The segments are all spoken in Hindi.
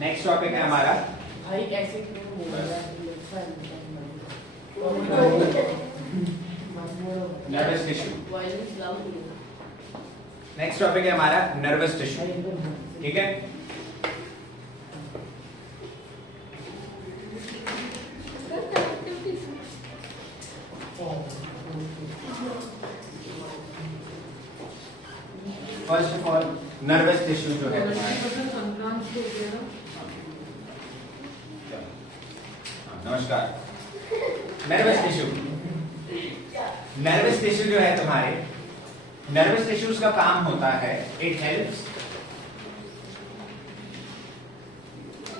नेक्स्ट टॉपिक है हमारा भाई ऐसे क्यों बोल रहा है? Nervous tissue. नेक्स्ट टॉपिक है हमारा नर्वस टिश्यू। ठीक है, first of all nervous tissue जो है नमस्कार। नर्वस टिश्यू जो है तुम्हारे नर्वस टिश्यूज का काम होता है, it helps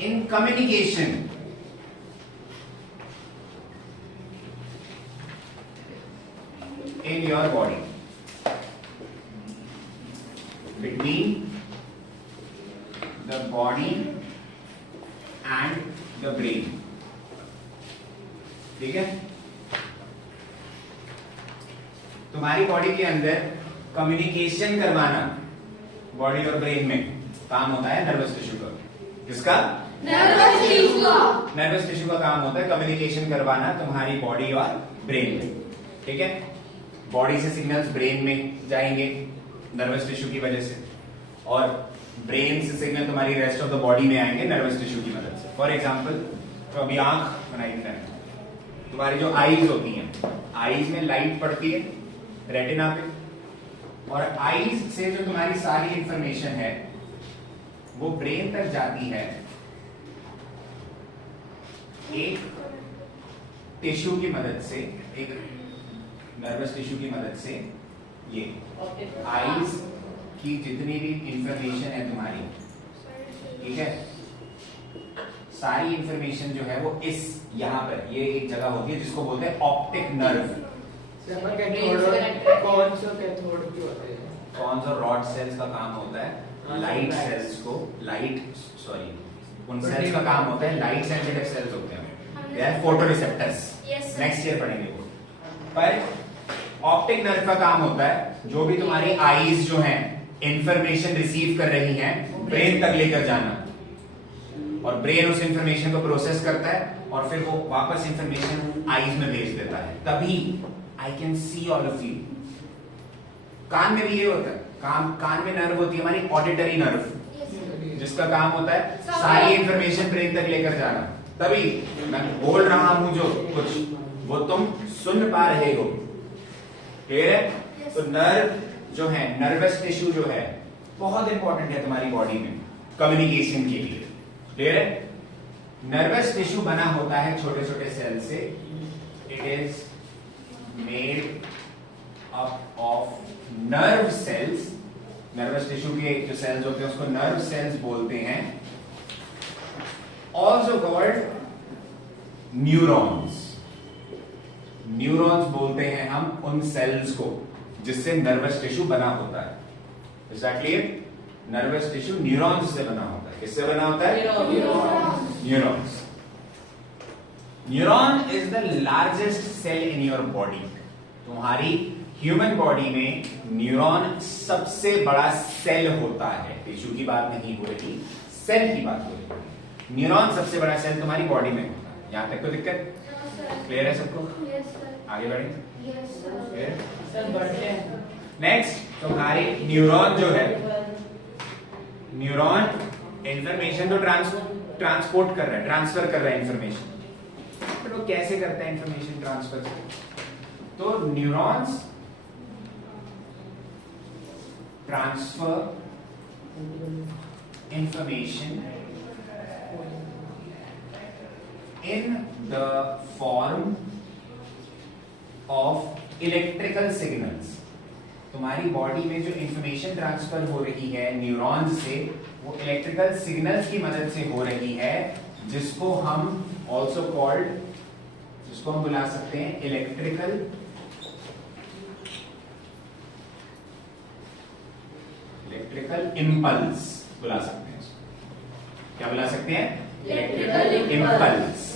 in communication in your body between the body and the brain। ठीक है, तुम्हारी बॉडी के अंदर कम्युनिकेशन करवाना बॉडी और ब्रेन में काम होता है नर्वस टिश्यू का। किसका? नर्वस टिश्यू का काम होता है कम्युनिकेशन करवाना तुम्हारी बॉडी और ब्रेन में। ठीक है, बॉडी से सिग्नल्स ब्रेन में जाएंगे नर्वस टिश्यू की वजह से, और ब्रेन से सिग्नल तुम्हारी रेस्ट ऑफ द बॉडी में आएंगे नर्वस टिश्यू की मदद से। फॉर एग्जांपल, तो अभी आंख बनाई है, तुम्हारी जो आईज होती हैं, आईज में लाइट पड़ती है रेटिना पे, और आईज से जो तुम्हारी सारी इंफॉर्मेशन है वो ब्रेन तक जाती है एक टिश्यू की मदद से, एक नर्वस टिश्यू की मदद से। ये आईज की जितनी भी इंफॉर्मेशन है तुम्हारी, ठीक है, सारी इंफॉर्मेशन जो है वो इस यहाँ पर ये एक जगह होती है जिसको बोलते हैं ऑप्टिक नर्व। कौन सा रॉड सेल्स का काम होता है लाइट सेल्स को, उन सेल्स का काम होता है, लाइट सेंसिटिव सेल्स होते हैं, they are photoreceptors. Next year पढ़ेंगे वो। पर ऑप्टिक नर्व का काम होता है जो भी तुम्हारी आईज जो हैं इंफॉर्मेशन रिसीव कर रही हैं ब्रेन तक लेकर जाना, और ब्रेन उस इंफॉर्मेशन को प्रोसेस करता है और फिर वो वापस इंफॉर्मेशन आईज में भेज देता है। तभी I can see all of you. कान में भी ये होता है, कान में नर्व होती है हमारी ऑडिटरी नर्व, जिसका काम होता है सारी इंफॉर्मेशन ब्रेन तक लेकर जाना। तभी मैं बोल रहा हूं जो कुछ वो तुम सुन पा रहे हो। क्लियर है? तो नर्व जो है, नर्वस टिश्यू जो है बहुत इंपॉर्टेंट है तुम्हारी बॉडी में कम्युनिकेशन के लिए। क्लियर है? नर्वस टिश्यू बना होता है छोटे छोटे सेल से। It is made up of nerve cells. Nervous tissue के जो सेल्स होते हैं उसको नर्व सेल्स बोलते हैं, ऑल्सो कॉल्ड न्यूरॉन्स। न्यूरॉन्स बोलते हैं हम उन सेल्स को जिससे नर्वस टिश्यू बना होता है। Is that clear? Nervous tissue neurons से बना होता है। किससे बना होता है? Neurons. Neuron is the largest cell in your body. तुम्हारी ह्यूमन बॉडी में न्यूरॉन सबसे बड़ा सेल होता है। टिश्यू की बात नहीं हो रही, सेल की बात हो रही है। न्यूरॉन सबसे बड़ा सेल तुम्हारी बॉडी में होता है। यहां तक कोई दिक्कत? क्लियर है सबको? आगे बढ़ेंगे। नेक्स्ट, तुम्हारी न्यूरॉन जो है, न्यूरॉन इंफॉर्मेशन तो ट्रांसपोर्ट कर रहा है, ट्रांसफर कर रहा है इंफॉर्मेशन, बट वो कैसे करता है इंफॉर्मेशन ट्रांसफर? तो neurons transfer information in the form of electrical signals। तुम्हारी बॉडी में जो इंफॉर्मेशन ट्रांसफर हो रही है न्यूरॉन्स से, वो इलेक्ट्रिकल सिग्नल्स की मदद से हो रही है, जिसको हम ऑल्सो कॉल्ड, जिसको हम बुला सकते हैं इलेक्ट्रिकल इंपल्स बुला सकते हैं। क्या बुला सकते हैं? Electrical impulse.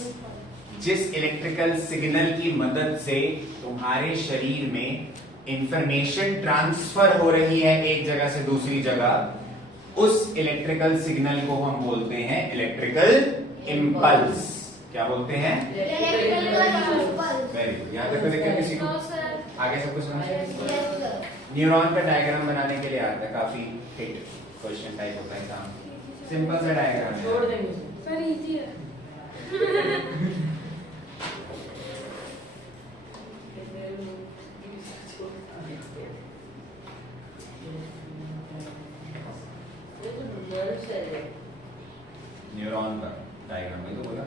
जिस इलेक्ट्रिकल सिग्नल की मदद से तुम्हारे शरीर में इंफॉर्मेशन ट्रांसफर हो रही है एक जगह से दूसरी जगह, उस इलेक्ट्रिकल सिग्नल को हम बोलते हैं इलेक्ट्रिकल इम्पल्स। क्या बोलते हैं? Very good. यहाँ तक तो देखिए किसी को आगे सब कुछ समझ आया? न्यूरॉन का डायग्राम बनाने के लिए आता है, काफी हिट क्वेश्चन टाइप होता है काम। सिंपल सा डायग्राम छोड़ देंगे सर इजी है। न्यूरॉन का डायग्राम में तो बोला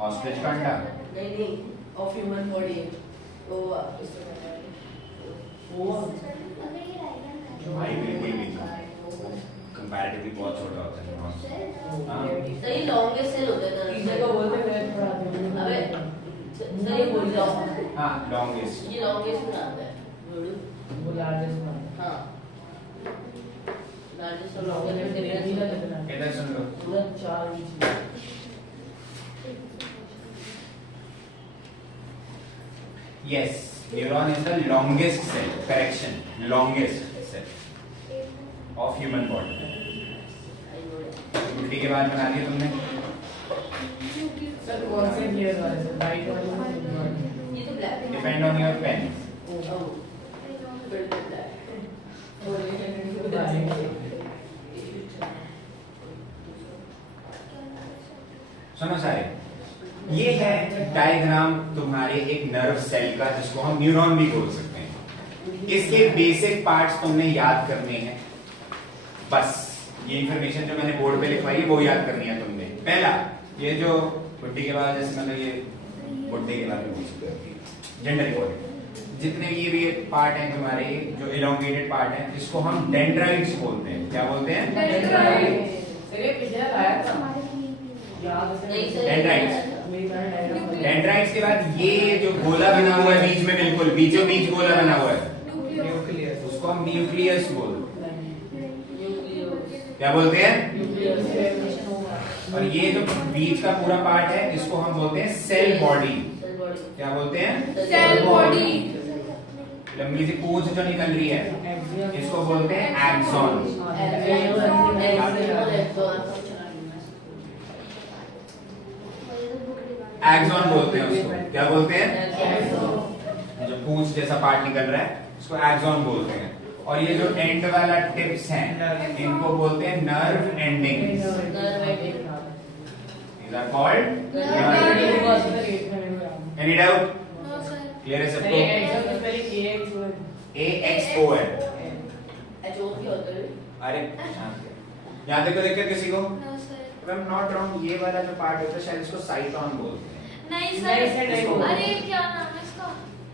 ऑस्ट्रिच का अंडा। नहीं ऑफ ह्यूमन बॉडी है तो वो भाई बिल्कुल भी कंपैरेटिवली बहुत छोटा होता है न्यूरॉन। हाँ सही लॉन्गेस्ट सेल होता है तीसरे को बोलते हैं पढ़ा अबे सही बोल जाओ हाँ लॉन्गेस्ट। ये लॉन्गेस्ट में आता है वो लार्जेस्ट वन हाँ लार्जेस्ट और लॉन्गेस्ट लॉन्गेस्ट नीला कितना इधर सुन लो। पूरा 4 inch Yes, neuron is the longest cell. Correction, longest cell of human body. गुड्डी के बाद बना लिया तुमने? सर कौन से गियर वाले से राइट वाले ये तो ब्लैक है Depend on your pen. ओह बिल्कुल सुनो सारे, ये है डायग्राम तुम्हारे एक नर्व सेल का जिसको हम न्यूरॉन भी बोल सकते हैं। इसके बेसिक पार्ट्स तुमने याद करने हैं, बस ये इंफॉर्मेशन जो मैंने बोर्ड पे लिखवाई है वो याद करनी है तुमने। पहला, ये जो बुड्ढी के बाद जैसे मतलब ये बुड्ढे के बाद भी पूछ जेंडर इक्वालिटी, जितने ये भी पार्ट हैं तुम्हारे जो इलोंगेटेड पार्ट हैं इसको हम डेंड्राइट्स बोलते हैं। क्या बोलते हैं? तेरे पिछले आया था याद से नहीं सर डेंड्राइट्स। डेंड्राइट्स के बाद ये जो गोला बना हुआ है बीच में, बिल्कुल बीचों बीच गोला बना हुआ है, न्यूक्लियस उसको हम न्यूक्लियस बोलते हैं। क्या बोलते हैं? और ये जो बीच का पूरा पार्ट है इसको हम बोलते हैं सेल बॉडी। क्या बोलते हैं? Cell body. लंबी सी पूंछ जो निकल रही है इसको बोलते हैं एक्सॉन। एक्सॉन बोलते हैं उसको। क्या बोलते हैं? जो पूंछ जैसा पार्ट निकल रहा है इसको एक्सॉन बोलते हैं। और ये जो एंड वाला टिप्स हैं इनको बोलते हैं nerve endings. These are called nerve endings. Any doubt? No sir. Clear है सबको? AXO है। अरे यहाँ तक तो दिक्कत किसी को? No sir. If I'm not wrong, ये वाला जो पार्ट होता है शायद इसको साइटोन बोलते हैं। नहीं नहीं सर, सर। नहीं बोलते। अरे क्या नाम है इसका?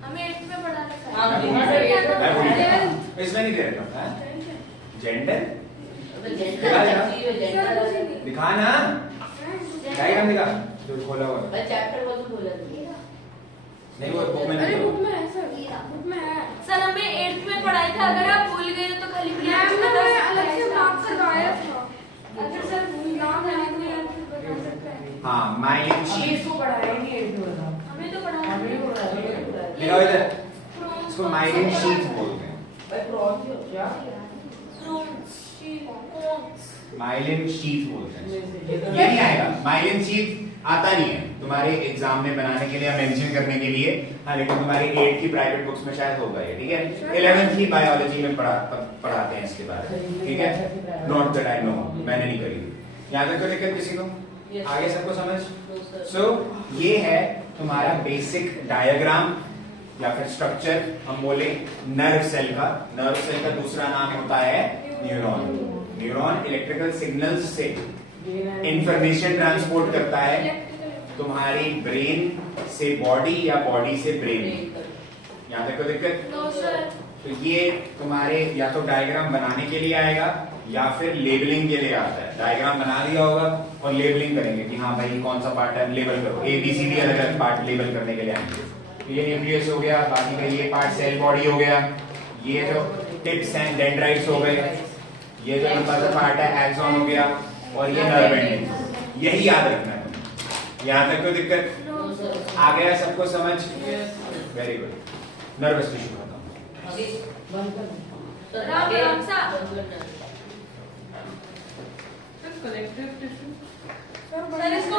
हमें 8th में पढ़ा रखा हाँ, है। हाँ, सर, ये मैं भूल गया। Gender। इसमें नहीं दे रहा था। जेंडर दिखा ना, डायग्राम दिखा जो खोला हुआ है। चैप्टर वो तो बोला नहीं वो बुक में अरे नहीं बुक होगा। में है सर। बुक में है। सर हमें 8th में पढ़ाई था, अगर आप भूल गए तो खाली मैम ने हमें अलग से मार्क करवाया था। अगर सर नाम याद नहीं आया तो बता सकते हैं। हाँ माइलिन अभी शीट। इसको पढ़ाएंगे एक दो बार हमें तो पढ़ा अभी को पढ़ाएंगे दिखाओ इधर, इसको माइलिन शीट बोलते हैं। भाई प्रॉब्लम क्या माइलिन शीट बोलते हैं। ये नहीं आएगा, माइलिन शीट आता नहीं है तुम्हारे एग्जाम में बनाने के लिए या मेंशन करने के लिए। हाँ लेकिन तुम्हारी 8 की प्राइवेट बुक्स में शायद होगा ये, ठीक है। 11th की बायोलॉजी में पढ़ाते हैं इसके बारे में, ठीक है। नॉट दैट आई नो, मैंने नहीं करी। यहाँ तक तो दिक्कत किसी को? आगे सबको समझ? सो ये है तुम्हारा बेसिक डायग्राम या फिर स्ट्रक्चर, हम बोले नर्व सेल का। नर्व सेल का दूसरा नाम होता है न्यूरॉन। न्यूरॉन इलेक्ट्रिकल सिग्नल्स से इंफॉर्मेशन ट्रांसपोर्ट करता है तुम्हारी ब्रेन से बॉडी या बॉडी से ब्रेन। यहाँ तक कोई दिक्कत? No sir. तो ये तुम्हारे या तो डायग्राम बनाने के लिए आएगा या फिर लेबलिंग के लिए आता है। डायग्राम बना दिया होगा और लेबलिंग करेंगे कि हाँ भाई कौन सा पार्ट है, लेबल करो। ABCD अलग अलग पार्ट लेबल करने के लिए आएंगे। तो ये न्यूक्लियस हो गया, बाकी का ये पार्ट सेल बॉडी हो गया, ये जो टिप्स हैं डेंड्राइट्स हो गए, ये जो लंबा सा पार्ट है एक्सॉन हो गया और ये नर्व एंडिंग, यही याद रखना है। यहाँ तक कोई दिक्कत आ गया सबको समझ? Very good. नर्वस टिश्यू खत्म। अभी बंद कर दो। सर राम आगे राम सा। बंद करना है। कलेक्टिव टिश्यू सर सर इसको